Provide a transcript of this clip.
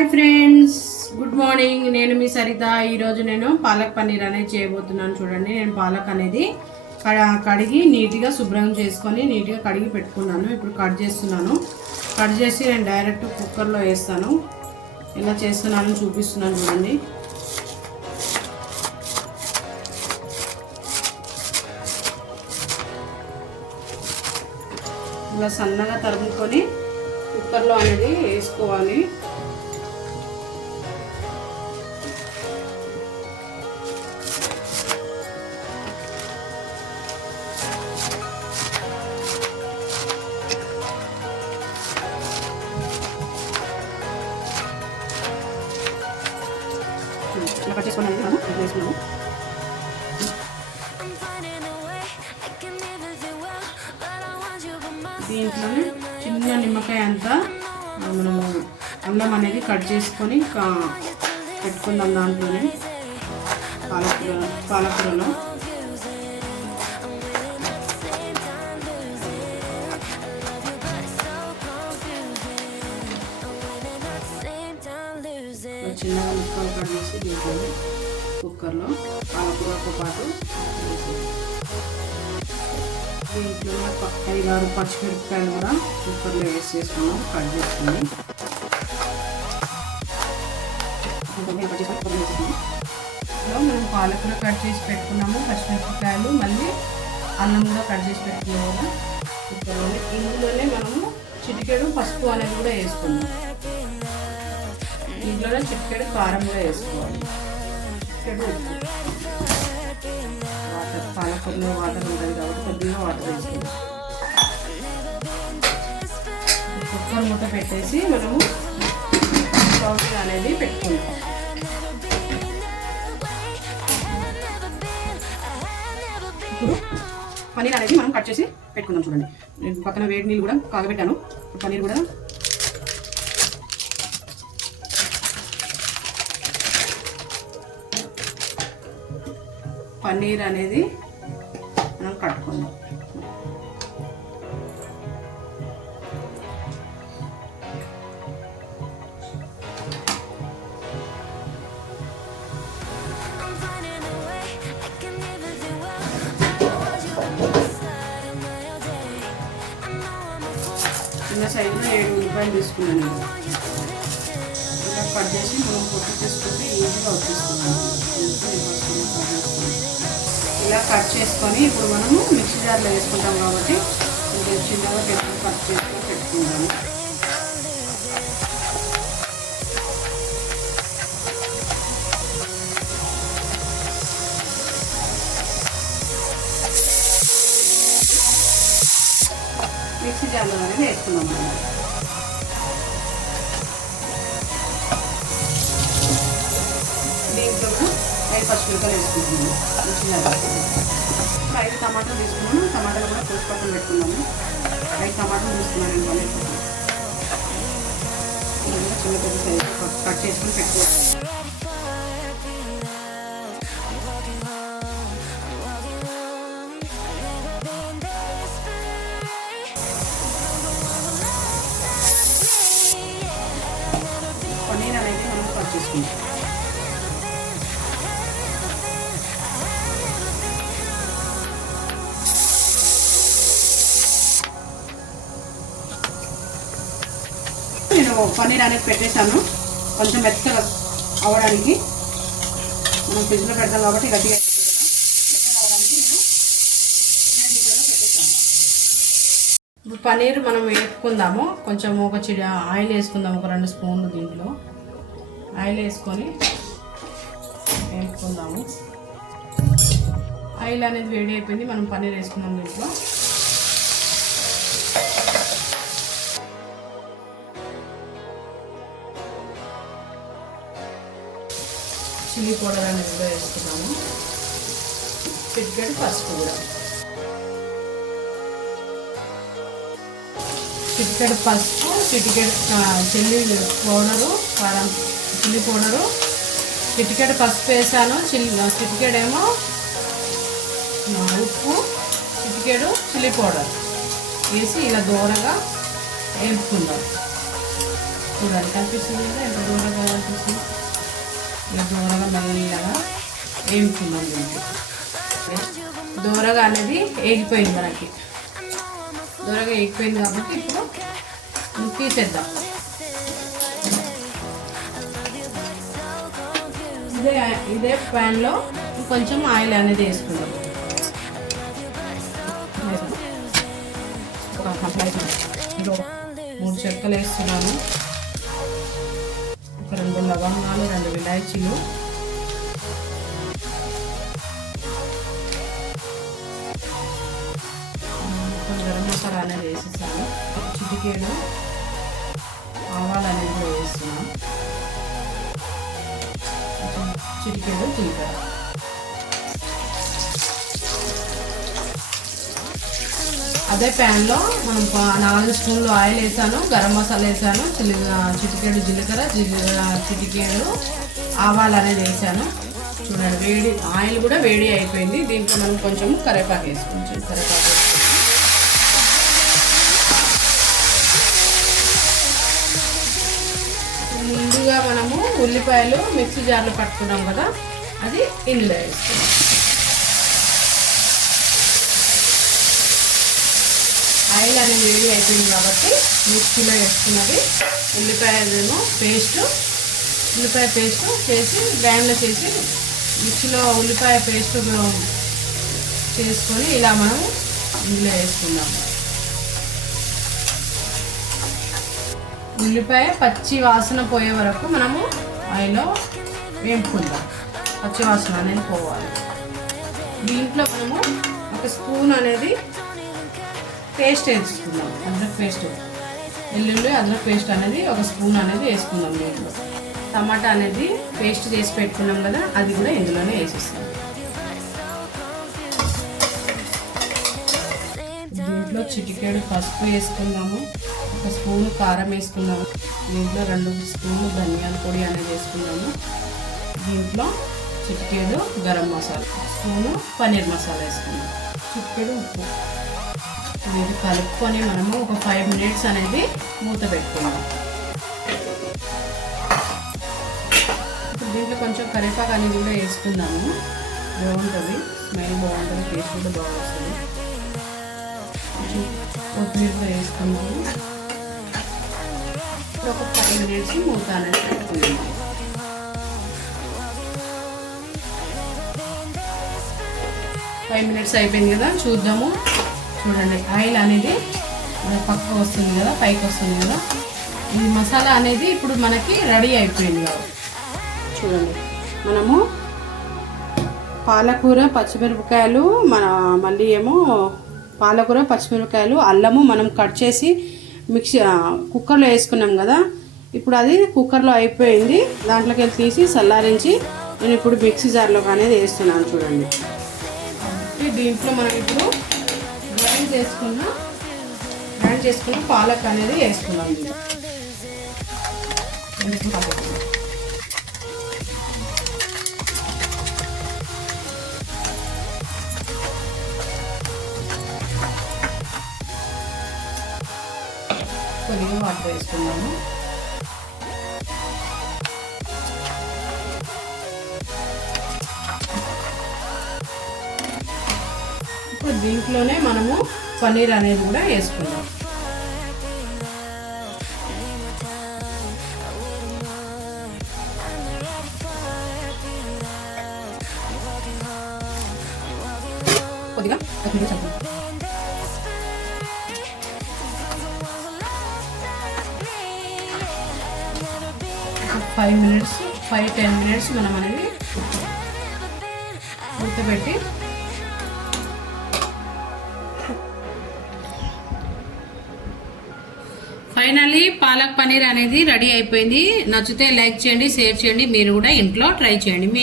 Hi friends good morning. నేను మీ సరిత. ఈరోజు నేను పాలక్ పన్నీర్ అనేది చేయబోతున్నాను చూడండి. నేను పాలక్ అనేది కడిగి నీట్గా శుభ్రం చేసుకొని నీట్గా కడిగి పెట్టుకున్నాను. ఇప్పుడు కట్ చేస్తున్నాను. కట్ చేసి నేను డైరెక్ట్ కుక్కర్లో వేస్తాను. ఎలా చేస్తున్నాను చూపిస్తున్నాను చూడండి. ఇలా సన్నగా తరుముకొని కుక్కర్లో అనేది వేసుకోవాలి. దీంట్లోనే చిన్న నిమ్మకాయ అంతా మనము అల్లం అనేది కట్ చేసుకొని పెట్టుకుందాం దాంట్లోనే పాలకూర పాలకూరలో same చిన్నగా ముక్కలు కట్ చేసి దీంట్లో కుక్కర్లో పాలకూరతో పాటు వేసేయాలి. దీంట్లో ప- ఆరు పచ్చిమిరపకాయలు కూడా కుక్కర్లో వేసేసుకున్నాం కట్ చేసుకుని కొంచెం మనం పాలకూర కట్ చేసి పెట్టుకున్నాము పచ్చిమిరపకాయలు మళ్ళీ అన్నం కూడా కట్ చేసి పెట్టుకున్నాము కదా. కుక్కర్లోనే ఇందులోనే మనము చిటికెడు పసుపు అనేది కూడా వేసుకున్నాం ఇంట్లోనే చిటికెడు కారం కూడా వేసుకోవాలి. చిటికెడు వాటర్ పాలకూరలో వాటర్ ఉంటుంది కాబట్టి కొద్దిగా వాటర్ వేసుకుంటాం కుక్కర్ మూత పెట్టేసి మనము స్టవ్ అనేది పెట్టుకుంటాం. ఇప్పుడు పన్నీర్ అనేది మనం కట్ చేసి పెట్టుకుందాం చూడండి. నేను పక్కన వేడి నీళ్ళు కూడా కాగబెట్టాను. పన్నీర్ కూడా పన్నీర్ అనేది మనం కట్టుకుందాం. చిన్న సైజులో ఏడు ఉల్లిపాయలు తీసుకున్నాను ఇలా కట్ చేసి మనం పొట్టు తీసుకుంటే ఈజీగా వచ్చేస్తున్నాను ఇలా కట్ చేసుకొని ఇప్పుడు మనము మిక్సీ జార్లో వేసుకుంటాం కాబట్టి ఇంకా చిన్నగా పెట్టుకుని కట్ చేసుకొని పెట్టుకుంటాము. మిక్సీ జార్లో అనేది వేసుకున్నాం మనం. ఐదు పచ్చిమిరపకాయలు వేసుకుంటున్నాము ఐదు టమాటాలు తీసుకున్నాము టమాటాలు కూడా పులుసు పక్కన పెట్టుకున్నాము ఐదు టమాటాలు తీసుకున్నాను నేను చిన్న పెద్ద సైజ్ కట్- చేసుకుని చేసుకొని పెట్టుకోవాలి. నేను పన్నీర్ అనేది పెట్టేశాను. కొంచెం మెత్తగా అవ్వడానికి మనం ఫ్రిడ్జ్లో పెడతాం కాబట్టి గట్టిగా ఇప్పుడు పన్నీర్ మనం వేపుకుందాము. కొంచెం ఒక చిడి ఆయిల్ వేసుకుందాము ఒక రెండు స్పూన్లు దీంట్లో. ఆయిల్ వేసుకొని వేపుకుందాము. ఆయిల్ అనేది వేడి అయిపోయింది మనం పన్నీర్ వేసుకుందాం దీంట్లో. చిల్లీ పౌడర్ అనేది కూడా వేసుకున్నాము. చిటికెడు పసుపు కూడా. చిటికెడు పసుపు చిటికెడు చిల్లీ పౌడరు కారం చిల్లీ పౌడరు. చిటికెడు పసుపు వేసాను. చిల్లి చిటికెడేమో ఆ, ఉప్పు చిటికెడు చిల్లీ పౌడర్ వేసి ఇలా దూరగా వేపుకుందాం. చూడాలి కనిపిస్తుంది కదా ఎంత దూరంగా కనిపిస్తుంది. ఇలా దూరంగా మెల్లగా వేయించుకుందాం దీనికి. దూరగా అనేది ఏగిపోయింది మనకి. దూరగా ఏగిపోయింది కాబట్టి ఇప్పుడు తీసేద్దాం. ఇదే ఇదే ప్యాన్లో కొంచెం ఆయిల్ అనేది వేసుకుందాం. మూడు చెక్కలు వేస్తున్నాను. రెండు లవంగాలు రెండు ఇలాచీలు. గరం మసాలా అనేది వేసేసాను. ఒక చిటికేడు ఆవాలు అనేది కూడా వేస్తున్నాను చిటికేడు జీలకర్ర. అదే ప్యాన్లో మనం నాలుగు స్పూన్లు ఆయిల్ వేసాను గరం మసాలా వేసాను చిల్లి చిటికేడు జీలకర్ర జీలకర్ర చిటికేడు ఆవాలు అనేది వేసాను. చూడండి వేడి ఆయిల్ కూడా వేడి అయిపోయింది. దీంట్లో మనం కొంచెం కరివేపాకు వేసుకుంటాం కరివేపాకు ముందుగా మనము ఉల్లిపాయలు మిక్సీ జార్లో పట్టుకున్నాం కదా అది ఇందులో వేసుకున్నాం ఆయిల్ అనేది వేడి అయిపోయింది కాబట్టి మిక్సీలో వేసుకున్నది. ఉల్లిపాయలేమో పేస్ట్. ఉల్లిపాయ పేస్ట్ చేసి గ్రైండ్లో చేసి మిక్సీలో ఉల్లిపాయ పేస్ట్ చేసుకొని ఇలా మనం ఇందులో వేసుకుందాం. ఉల్లిపాయ పచ్చి వాసన పోయే వరకు మనము ఆయిల్లో వేపుకుందాం. పచ్చి వాసన అనేది పోవాలి. దీంట్లో మనము ఒక స్పూన్ అనేది పేస్ట్ వేసుకుందాం. అదనపు పేస్ట్ వెల్లుల్లి అదనపు పేస్ట్ అనేది ఒక స్పూన్ అనేది వేసుకుందాం దీంట్లో. టమాటా అనేది పేస్ట్ చేసి పెట్టుకున్నాం కదా అది కూడా ఇందులోనే వేసేస్తాం. దీంట్లో చిటికేడు పసుపు వేసుకుందాము. ఒక స్పూన్ కారం వేసుకుందాము. దీంట్లో రెండు స్పూన్లు ధనియాల పొడి అనేది వేసుకుందాము. దీంట్లో చిటికేడు గరం మసాలా స్పూను పన్నీర్ మసాలా వేసుకుందాం. చిటికేడు ఉప్పు. ఇది కలుపుకొని మనము ఒక ఫైవ్ మినిట్స్ అనేది మూత పెట్టుకుందాం. ఇప్పుడు దీంట్లో కొంచెం కరివేపాకు అనేది కూడా వేసుకుందాము. బాగుంటుంది. స్మెల్ బాగుంటుంది. టేస్ట్ కూడా బాగా వస్తుంది కొత్తిమీర కూడా వేసుకున్నాము ఒక ఫైవ్ మినిట్స్ మూత అనేది పెట్టుకుందాం ఫైవ్ మినిట్స్ అయిపోయింది కదా. చూద్దాము. చూడండి ఆయిల్ అనేది పక్కకు వస్తుంది కదా పైకి వస్తుంది కదా. ఈ మసాలా అనేది ఇప్పుడు మనకి రెడీ అయిపోయింది కదా. చూడండి మనము పాలకూర పచ్చిమిరపకాయలు మన మళ్ళీ ఏమో పాలకూర పచ్చిమిరపకాయలు అల్లము మనం కట్ చేసి మిక్సీ కుక్కర్లో వేసుకున్నాం కదా. ఇప్పుడు అది కుక్కర్లో అయిపోయింది. దాంట్లోకి వెళ్ళి తీసి చల్లారించి నేను ఇప్పుడు మిక్సీ జార్లో అనేది వేస్తున్నాను చూడండి. దీంట్లో మనం ఇప్పుడు గ్రైండ్ చేసుకున్న గ్రైండ్ చేసుకున్న పాలక్ అనేది వేసుకున్నాం. కొద్దిగా వాటర్ వేసుకున్నాము. దీంట్లోనే మనము పన్నీర్ అనేది కూడా వేసుకుందాం. కొద్దిగా కొద్దిగా five minutes five ten minutes మనం అనేది మూత ఫైనల్లీ పాలక్ పనీర్ అనేది రెడీ అయిపోయింది. నచ్చితే లైక్ చేయండి షేర్ చేయండి. మీరు కూడా ఇంట్లో ట్రై చేయండి. మీ